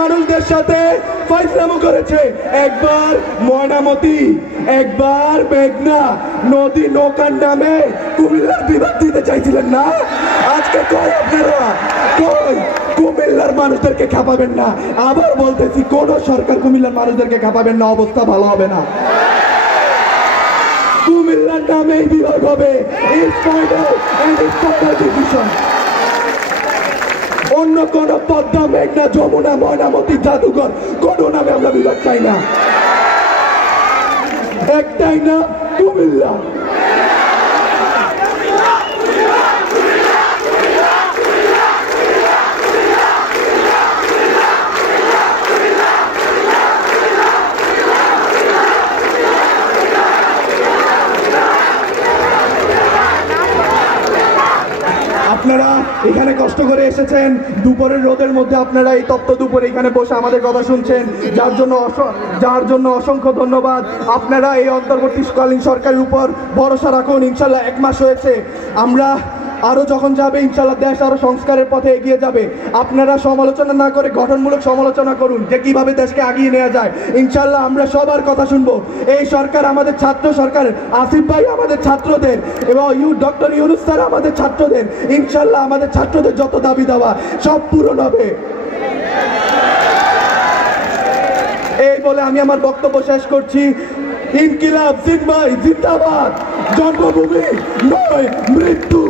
মানুষদের সাথে ফাইজলামো করেছে। একবার ময়নামতি, একবার মেঘনা নদী নৌকার নামে কুমিল্লার বিবাদ দিতে চাইছিলেন না? আজকে কই আপনারা? কই? কুমিল্লার মানুষদেরকে খেপাবেন না। আবার বলতেছি, কোন সরকার কুমিল্লার মানুষদেরকে খেপাবেন না, অবস্থা ভালো হবে না। কুমিল্লার নামে বিভাগ হবে। অন্য কোন পদ্মা, মেঘনা, যমুনা, ময়নামতি, জাদুঘর কোন নামে আমরা বিভাগ চাই না। একটাই না, কুমিল্লা। আপনারা এখানে কষ্ট করে এসেছেন, দুপুরের রোদের মধ্যে আপনারা এই তপ্ত দুপুরে এখানে বসে আমাদের কথা শুনছেন, যার জন্য অসংখ্য ধন্যবাদ। আপনারা এই অন্তর্বর্তীকালীন সরকারের উপর ভরসা রাখুন। ইনশাল্লাহ 1 মাস হয়েছে, আমরা আরো যখন যাবে ইনশাল্লাহ দেশ আরো সংস্কারের পথে এগিয়ে যাবে। আপনারা সমালোচনা না করে গঠনমূলক সমালোচনা করুন যে কিভাবে দেশকে এগিয়ে নেওয়া যায়। ইনশাল্লাহ আমরা সবার কথা শুনবো। এই সরকার আমাদের ছাত্র সরকার, আসিফ ভাই আমাদের ছাত্রদের এবং ডক্টর ইউনূস স্যার আমাদের ছাত্রদের। ইনশাল্লাহ আমাদের ছাত্রদের যত দাবি দাওয়া সব পূরণ হবে। এই বলে আমি আমার বক্তব্য শেষ করছি। ইনকিলাব জিন্দাবাদ, জন্মভূমি নয় মৃত্যু।